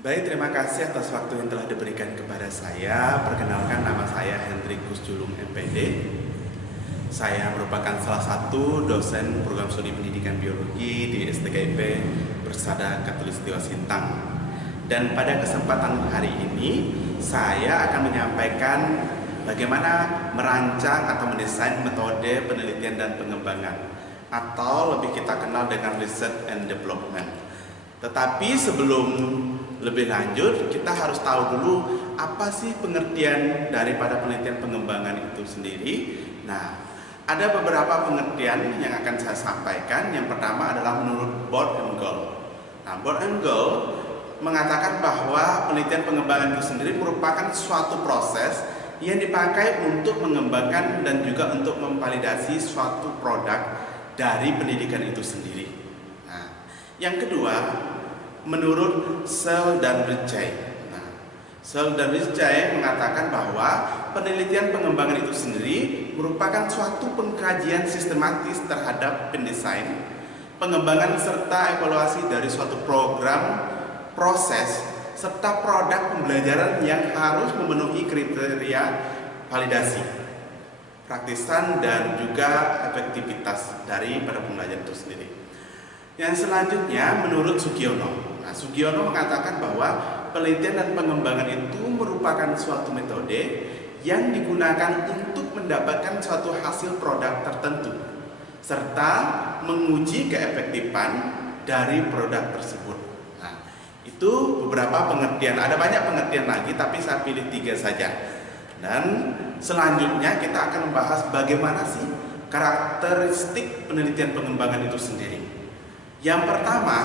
Baik, terima kasih atas waktu yang telah diberikan kepada saya. Perkenalkan, nama saya Hendrikus Julung MPD. Saya merupakan salah satu dosen program studi pendidikan biologi di STKIP Persada Khatulistiwa Sintang. Dan pada kesempatan hari ini, saya akan menyampaikan bagaimana merancang atau mendesain metode penelitian dan pengembangan, atau lebih kita kenal dengan research and development. Tetapi sebelum lebih lanjut, kita harus tahu dulu apa sih pengertian daripada penelitian pengembangan itu sendiri. Nah, ada beberapa pengertian yang akan saya sampaikan. Yang pertama adalah menurut Board and Goal. Nah, Board and Goal mengatakan bahwa penelitian pengembangan itu sendiri merupakan suatu proses yang dipakai untuk mengembangkan dan juga untuk memvalidasi suatu produk dari pendidikan itu sendiri. Nah, yang kedua, menurut Searle dan Ritchie. Nah, Searle dan Ritchie mengatakan bahwa penelitian pengembangan itu sendiri merupakan suatu pengkajian sistematis terhadap pendesain, pengembangan serta evaluasi dari suatu program, proses, serta produk pembelajaran yang harus memenuhi kriteria validasi, praktisan, dan juga efektivitas dari pada pembelajaran itu sendiri. Yang selanjutnya menurut Sugiono. Nah, Sugiono mengatakan bahwa penelitian dan pengembangan itu merupakan suatu metode yang digunakan untuk mendapatkan suatu hasil produk tertentu serta menguji keefektifan dari produk tersebut. Nah, itu beberapa pengertian. Ada banyak pengertian lagi, tapi saya pilih 3 saja. Dan selanjutnya kita akan membahas bagaimana sih karakteristik penelitian pengembangan itu sendiri. Yang pertama,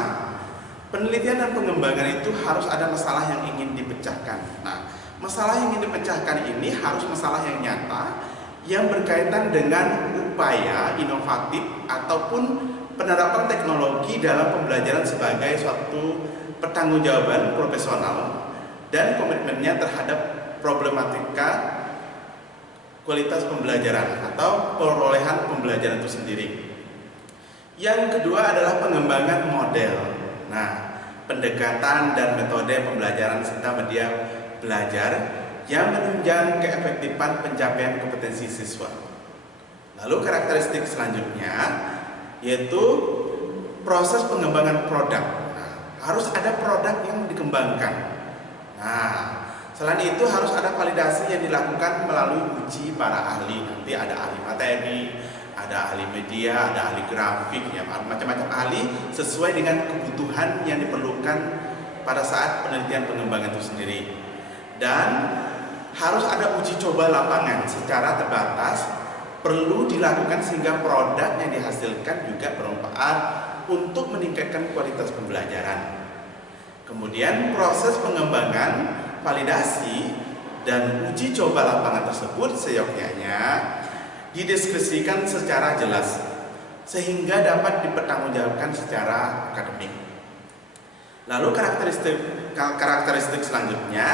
penelitian dan pengembangan itu harus ada masalah yang ingin dipecahkan. Nah, masalah yang ingin dipecahkan ini harus masalah yang nyata, yang berkaitan dengan upaya inovatif ataupun penerapan teknologi dalam pembelajaran sebagai suatu pertanggungjawaban profesional dan komitmennya terhadap problematika kualitas pembelajaran atau perolehan pembelajaran itu sendiri. Yang kedua adalah pengembangan model. Nah, pendekatan dan metode pembelajaran serta media belajar yang menunjang keefektifan pencapaian kompetensi siswa. Lalu karakteristik selanjutnya yaitu proses pengembangan produk. Nah, harus ada produk yang dikembangkan. Nah, selain itu harus ada validasi yang dilakukan melalui uji para ahli. Nanti ada ahli materi, ada ahli media, ada ahli grafik, ya, macam-macam ahli sesuai dengan kebutuhan yang diperlukan pada saat penelitian pengembangan itu sendiri. Dan harus ada uji coba lapangan secara terbatas, perlu dilakukan sehingga produk yang dihasilkan juga bermanfaat untuk meningkatkan kualitas pembelajaran. Kemudian proses pengembangan, validasi, dan uji coba lapangan tersebut seyogyanya dideskripsikan secara jelas sehingga dapat dipertanggungjawabkan secara akademik. Lalu karakteristik selanjutnya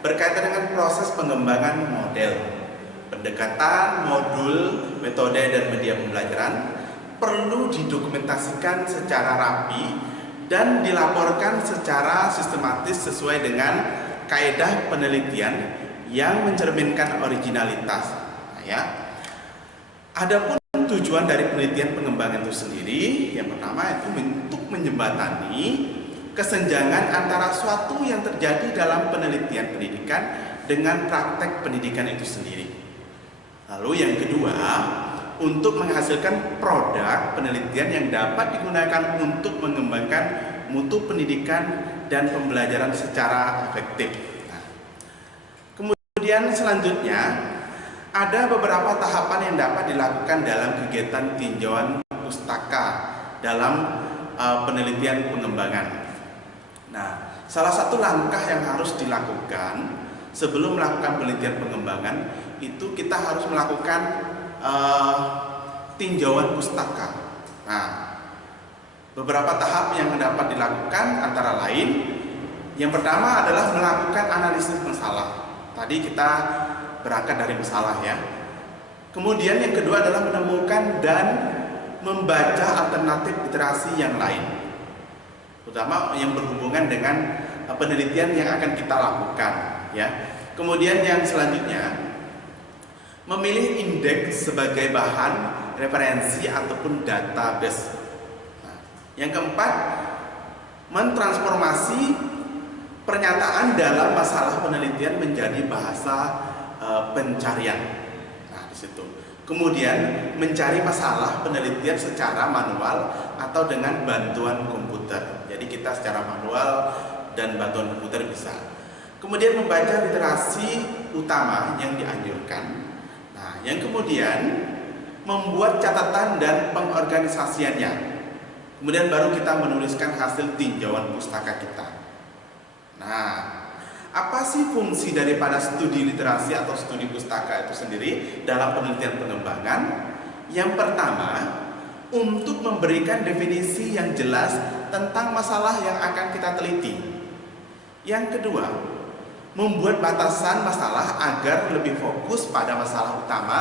berkaitan dengan proses pengembangan model. Pendekatan, modul, metode, dan media pembelajaran perlu didokumentasikan secara rapi dan dilaporkan secara sistematis sesuai dengan kaidah penelitian yang mencerminkan originalitas. Nah, ya. Adapun tujuan dari penelitian pengembangan itu sendiri, yang pertama itu untuk menjembatani kesenjangan antara suatu yang terjadi dalam penelitian pendidikan dengan praktek pendidikan itu sendiri. Lalu yang kedua, untuk menghasilkan produk penelitian yang dapat digunakan untuk mengembangkan mutu pendidikan dan pembelajaran secara efektif. Nah, kemudian selanjutnya ada beberapa tahapan yang dapat dilakukan dalam kegiatan tinjauan pustaka dalam penelitian pengembangan. Nah, salah satu langkah yang harus dilakukan sebelum melakukan penelitian pengembangan itu kita harus melakukan tinjauan pustaka. Nah, beberapa tahap yang dapat dilakukan antara lain, yang pertama adalah melakukan analisis masalah. Tadi kita berangkat dari masalah, ya. Kemudian yang kedua adalah menemukan dan membaca alternatif literasi yang lain, terutama yang berhubungan dengan penelitian yang akan kita lakukan, ya. Kemudian yang selanjutnya, memilih indeks sebagai bahan referensi ataupun database. Nah, yang keempat, mentransformasi pernyataan dalam masalah penelitian menjadi bahasa pencarian. Nah, di situ. Kemudian mencari masalah penelitian secara manual atau dengan bantuan komputer. Jadi kita secara manual dan bantuan komputer bisa. Kemudian membaca literasi utama yang dianjurkan. Nah, yang kemudian membuat catatan dan pengorganisasiannya. Kemudian baru kita menuliskan hasil tinjauan pustaka kita. Nah, apa sih fungsi daripada studi literasi atau studi pustaka itu sendiri dalam penelitian pengembangan? Yang pertama, untuk memberikan definisi yang jelas tentang masalah yang akan kita teliti. Yang kedua, membuat batasan masalah agar lebih fokus pada masalah utama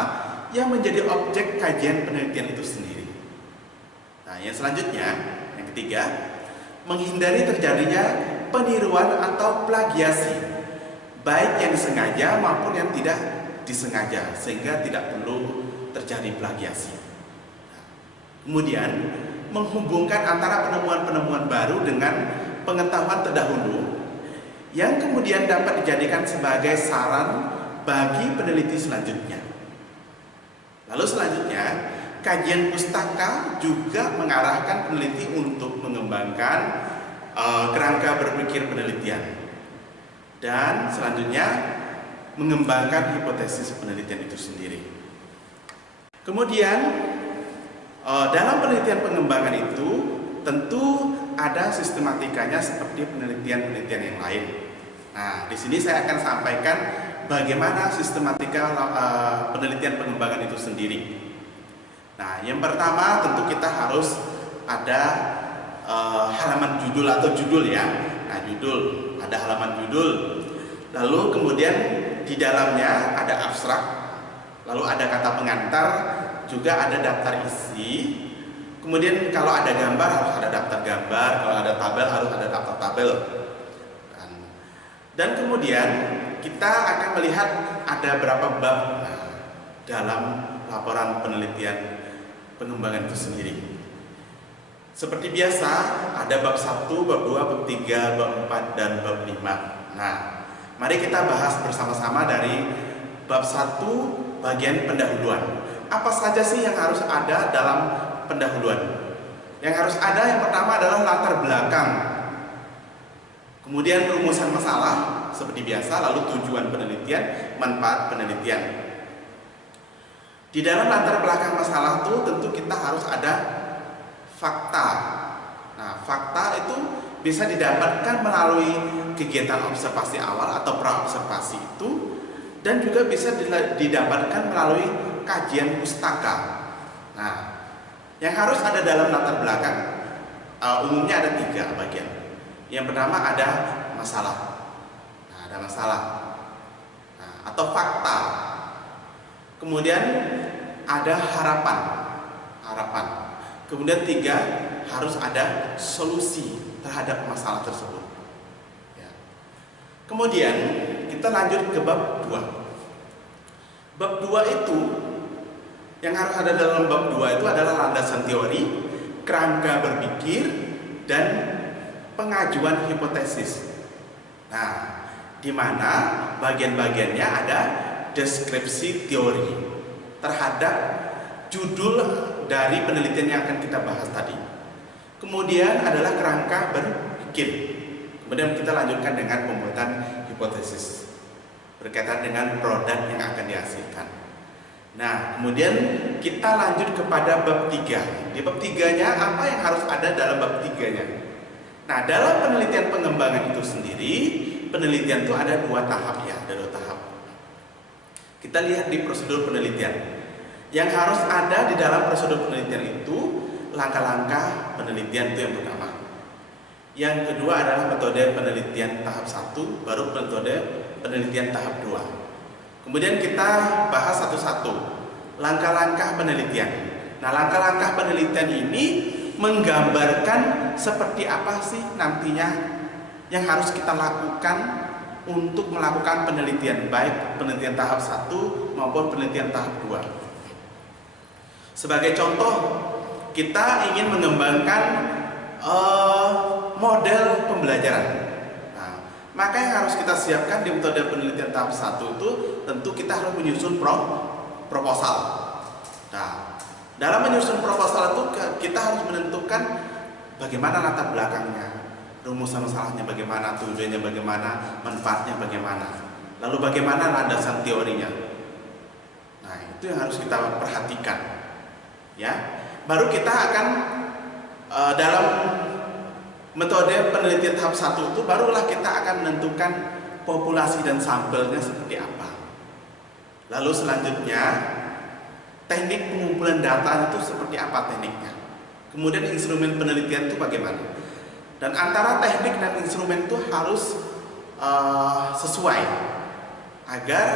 yang menjadi objek kajian penelitian itu sendiri. Nah, yang selanjutnya, yang ketiga, menghindari terjadinya peniruan atau plagiasi, baik yang disengaja maupun yang tidak disengaja, sehingga tidak perlu terjadi plagiasi. Kemudian, menghubungkan antara penemuan-penemuan baru dengan pengetahuan terdahulu yang kemudian dapat dijadikan sebagai saran bagi peneliti selanjutnya. Lalu selanjutnya, kajian pustaka juga mengarahkan peneliti untuk mengembangkan kerangka berpikir penelitian. Dan selanjutnya, mengembangkan hipotesis penelitian itu sendiri. Kemudian, dalam penelitian pengembangan itu tentu ada sistematikanya seperti penelitian-penelitian yang lain. Nah, di sini saya akan sampaikan bagaimana sistematika penelitian pengembangan itu sendiri. Nah, yang pertama tentu kita harus ada halaman judul atau judul, ya. Nah, judul, ada halaman judul. Lalu kemudian di dalamnya ada abstrak, lalu ada kata pengantar, juga ada daftar isi. Kemudian kalau ada gambar harus ada daftar gambar, kalau ada tabel harus ada daftar tabel. Dan kemudian kita akan melihat ada berapa bab dalam laporan penelitian pengembangan itu sendiri. Seperti biasa, ada bab 1, bab 2, bab 3, bab 4, dan bab 5. Nah, mari kita bahas bersama-sama dari bab 1 bagian pendahuluan. Apa saja sih yang harus ada dalam pendahuluan? Yang harus ada yang pertama adalah latar belakang. Kemudian rumusan masalah seperti biasa, lalu tujuan penelitian, manfaat penelitian. Di dalam latar belakang masalah itu tentu kita harus ada fakta. Nah, fakta itu bisa didapatkan melalui kegiatan observasi awal atau pra-observasi itu, dan juga bisa didapatkan melalui kajian pustaka. Nah, yang harus ada dalam latar belakang umumnya ada 3 bagian. Yang pertama ada masalah. Nah, ada masalah. Nah, atau fakta. Kemudian ada harapan. Kemudian 3, harus ada solusi terhadap masalah tersebut. Ya. Kemudian kita lanjut ke bab 2. Bab 2 itu, yang harus ada dalam bab 2 itu adalah landasan teori, kerangka berpikir, dan pengajuan hipotesis. Nah, di mana bagian-bagiannya ada deskripsi teori terhadap judul dari penelitian yang akan kita bahas tadi. Kemudian adalah kerangka berpikir. Kemudian kita lanjutkan dengan pembuatan hipotesis berkaitan dengan produk yang akan dihasilkan. Nah, kemudian kita lanjut kepada bab 3. Di bab 3-nya apa yang harus ada dalam bab 3-nya? Nah, dalam penelitian pengembangan itu sendiri, penelitian itu ada 2 tahap, ya, ada 2 tahap. Kita lihat di prosedur penelitian. Yang harus ada di dalam prosedur penelitian itu langkah-langkah penelitian, itu yang pertama. Yang kedua adalah metode penelitian tahap 1, baru metode penelitian tahap 2. Kemudian kita bahas satu-satu langkah-langkah penelitian. Nah, langkah-langkah penelitian ini menggambarkan seperti apa sih nantinya yang harus kita lakukan untuk melakukan penelitian, baik penelitian tahap 1 maupun penelitian tahap 2. Sebagai contoh, kita ingin mengembangkan model pembelajaran. Nah, maka yang harus kita siapkan di metode penelitian tahap 1 itu tentu kita harus menyusun proposal. Nah, dalam menyusun proposal itu kita harus menentukan bagaimana latar belakangnya, rumusan masalahnya bagaimana, tujuannya bagaimana, manfaatnya bagaimana, lalu bagaimana landasan teorinya. Nah, itu yang harus kita perhatikan, ya. Baru kita akan dalam metode penelitian tahap 1 itu barulah kita akan menentukan populasi dan sampelnya seperti apa. Lalu selanjutnya teknik pengumpulan data itu seperti apa tekniknya. Kemudian instrumen penelitian itu bagaimana. Dan antara teknik dan instrumen itu harus sesuai agar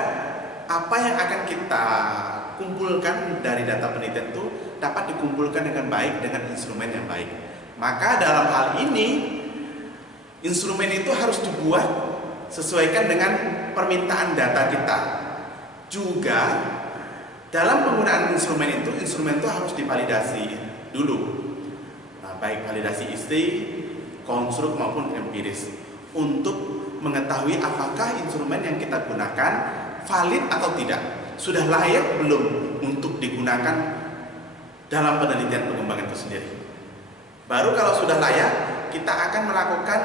apa yang akan kita kumpulkan dari data penelitian itu dapat dikumpulkan dengan baik dengan instrumen yang baik. Maka dalam hal ini instrumen itu harus dibuat sesuaikan dengan permintaan data kita. Juga dalam penggunaan instrumen itu harus divalidasi dulu. Nah, baik validasi istri, konstruk maupun empiris, untuk mengetahui apakah instrumen yang kita gunakan valid atau tidak, sudah layak belum untuk digunakan dalam penelitian pengembangan itu sendiri. Baru kalau sudah layak, kita akan melakukan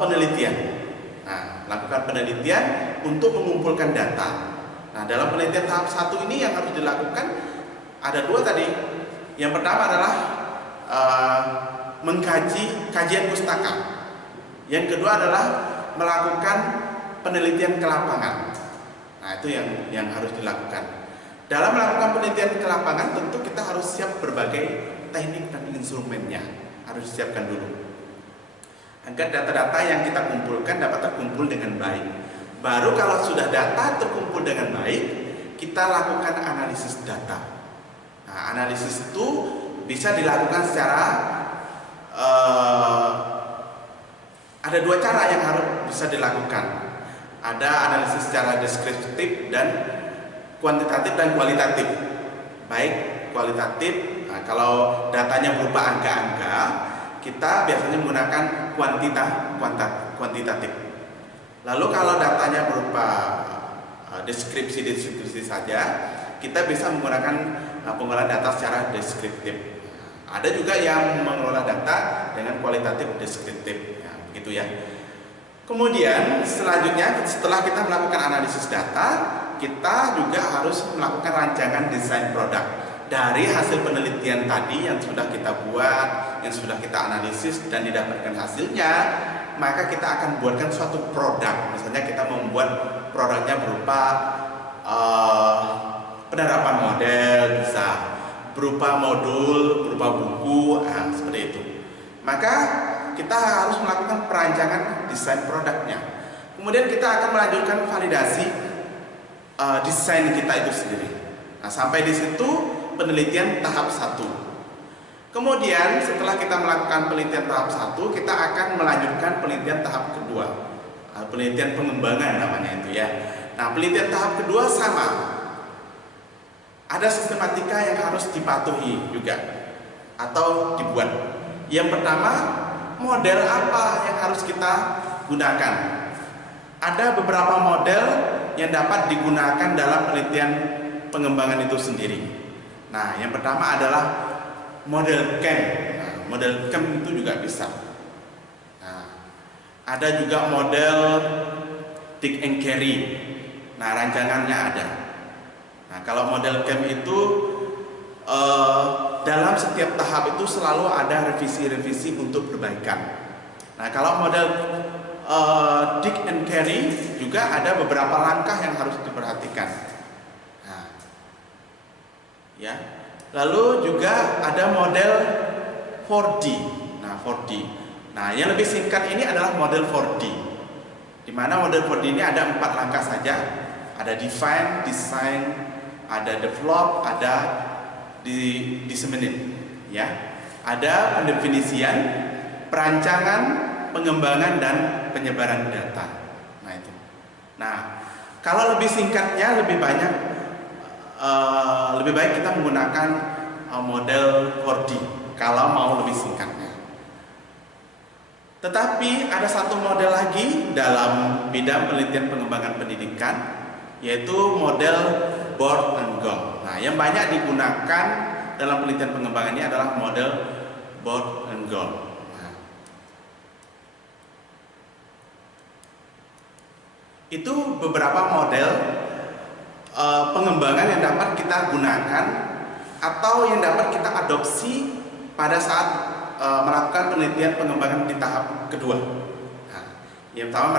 penelitian. Nah, lakukan penelitian untuk mengumpulkan data. Nah, dalam penelitian tahap 1 ini yang harus dilakukan ada 2 tadi. Yang pertama adalah mengkaji kajian pustaka. Yang kedua adalah melakukan penelitian ke lapangan. Nah, itu yang harus dilakukan. Dalam melakukan penelitian ke lapangan tentu kita harus siap berbagai teknik dan instrumennya, harus disiapkan dulu agar data-data yang kita kumpulkan dapat terkumpul dengan baik. Baru kalau sudah data terkumpul dengan baik, kita lakukan analisis data. Nah, analisis itu bisa dilakukan secara ada 2 cara yang harus bisa dilakukan. Ada analisis secara deskriptif dan kuantitatif dan kualitatif. Baik kualitatif, nah, kalau datanya berupa angka-angka, kita biasanya menggunakan kuantitatif. Lalu kalau datanya berupa deskripsi saja, kita bisa menggunakan pengolahan data secara deskriptif. Ada juga yang mengelola data dengan kualitatif deskriptif, ya, begitu ya. Kemudian selanjutnya setelah kita melakukan analisis data, kita juga harus melakukan rancangan desain produk dari hasil penelitian tadi yang sudah kita buat, yang sudah kita analisis dan didapatkan hasilnya. Maka kita akan buatkan suatu produk. Misalnya kita membuat produknya berupa penerapan model, bisa berupa modul, berupa buku, seperti itu. Maka kita harus melakukan perancangan desain produknya. Kemudian kita akan melanjutkan validasi desain kita itu sendiri. Nah, sampai di situ penelitian tahap 1. Kemudian setelah kita melakukan penelitian tahap 1, kita akan melanjutkan penelitian tahap kedua. Penelitian pengembangan namanya itu ya. Nah, penelitian tahap kedua sama. Ada sistematika yang harus dipatuhi juga atau dibuat. Yang pertama, model apa yang harus kita gunakan? Ada beberapa model yang dapat digunakan dalam penelitian pengembangan itu sendiri. Nah, yang pertama adalah model CAM. Nah, model CAM itu juga bisa. Nah, ada juga model Dick and Carry. Nah, rancangannya ada. Nah, kalau model CAM itu dalam setiap tahap itu selalu ada revisi-revisi untuk perbaikan. Nah, kalau model Dick and Carry juga ada beberapa langkah yang harus diperhatikan. Nah, ya. Lalu juga ada model 4D. Nah, 4D. Nah, yang lebih singkat ini adalah model 4D. Di mana model 4D ini ada 4 langkah saja. Ada define, design, ada develop, ada disseminate, ya. Ada pendefinisian, perancangan, pengembangan dan penyebaran data. Nah itu. Nah, kalau lebih singkatnya lebih baik kita menggunakan model 4D kalau mau lebih singkatnya. Tetapi ada satu model lagi dalam bidang penelitian pengembangan pendidikan, yaitu model board and goal. Nah, yang banyak digunakan dalam penelitian pengembangan ini adalah model board and goal. Nah, itu beberapa model pengembangan yang dapat kita gunakan atau yang dapat kita adopsi pada saat melakukan penelitian pengembangan di tahap kedua. Nah, yang pertama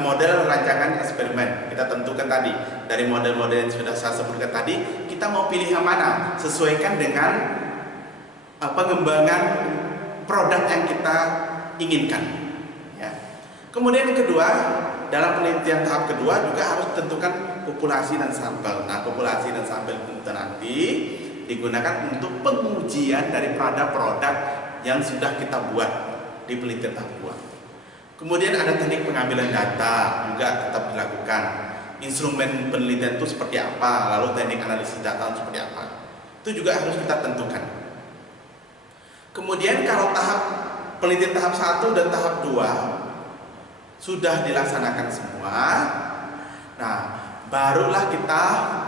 model rancangan eksperimen. Kita tentukan tadi dari model-model yang sudah saya sebutkan tadi, kita mau pilih yang mana sesuaikan dengan pengembangan produk yang kita inginkan. Ya. Kemudian yang kedua, dalam penelitian tahap kedua juga harus tentukan populasi dan sampel. Nah, populasi dan sampel itu nanti digunakan untuk pengujian daripada produk yang sudah kita buat di penelitian tahap 2. Kemudian ada teknik pengambilan data juga tetap dilakukan. Instrumen penelitian itu seperti apa, lalu teknik analisis data seperti apa. Itu juga harus kita tentukan. Kemudian kalau tahap penelitian tahap 1 dan tahap 2 sudah dilaksanakan semua, nah barulah kita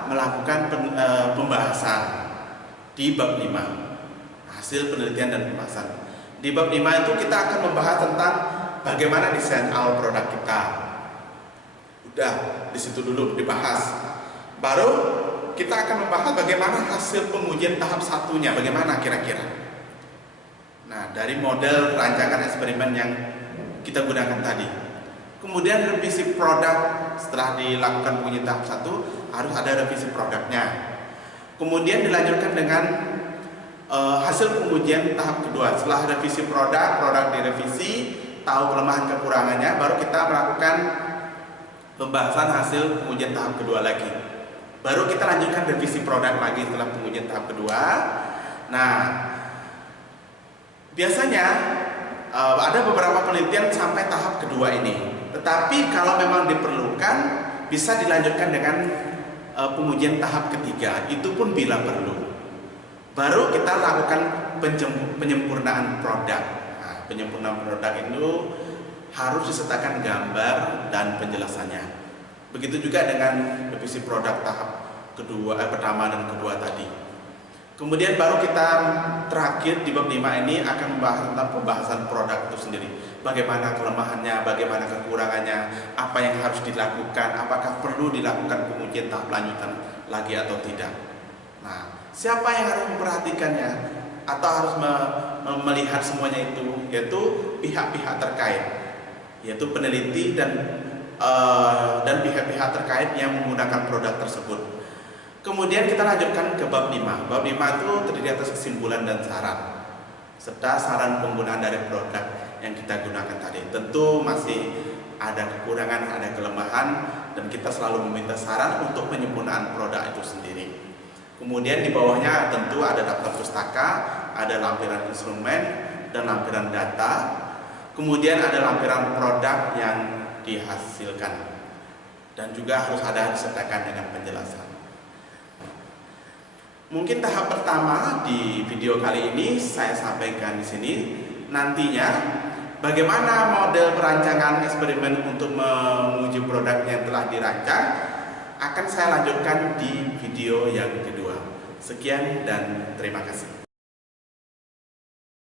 melakukan pembahasan di bab 5, hasil penelitian dan pembahasan. Di bab 5 itu kita akan membahas tentang bagaimana desain awal produk kita. Udah di situ dulu dibahas. Baru kita akan membahas bagaimana hasil pengujian tahap 1-nya, bagaimana kira-kira. Nah, dari model rancangan eksperimen yang kita gunakan tadi. Kemudian revisi produk, setelah dilakukan pengujian tahap 1 harus ada revisi produknya. Kemudian dilanjutkan dengan hasil pengujian tahap kedua. Setelah revisi produk direvisi, tahu kelemahan kekurangannya, baru kita melakukan pembahasan hasil pengujian tahap kedua lagi. Baru kita lanjutkan revisi produk lagi setelah pengujian tahap kedua. Nah, biasanya ada beberapa penelitian sampai tahap kedua ini. Tetapi kalau memang diperlukan, bisa dilanjutkan dengan pengujian tahap ketiga, itu pun bila perlu. Baru kita lakukan penyempurnaan produk. Nah, penyempurnaan produk itu harus disertakan gambar dan penjelasannya. Begitu juga dengan revisi produk tahap pertama dan kedua tadi. Kemudian baru kita terakhir di bab 5 ini akan membahas tentang pembahasan produk itu sendiri. Bagaimana kelemahannya, bagaimana kekurangannya, apa yang harus dilakukan, apakah perlu dilakukan pengujian tahap lanjutan lagi atau tidak. Nah, siapa yang harus memperhatikannya atau harus melihat semuanya itu, yaitu pihak-pihak terkait, yaitu peneliti dan pihak-pihak terkait yang menggunakan produk tersebut. Kemudian kita lanjutkan ke bab 5. Bab 5 itu terdiri atas kesimpulan dan saran, serta saran penggunaan dari produk yang kita gunakan tadi. Tentu masih ada kekurangan, ada kelemahan, dan kita selalu meminta saran untuk penyempurnaan produk itu sendiri. Kemudian di bawahnya tentu ada daftar pustaka, ada lampiran instrumen dan lampiran data. Kemudian ada lampiran produk yang dihasilkan, dan juga harus ada disertakan dengan penjelasan. Mungkin tahap pertama di video kali ini saya sampaikan di sini. Nantinya bagaimana model perancangan eksperimen untuk menguji produk yang telah dirancang akan saya lanjutkan di video yang kedua. Sekian dan terima kasih.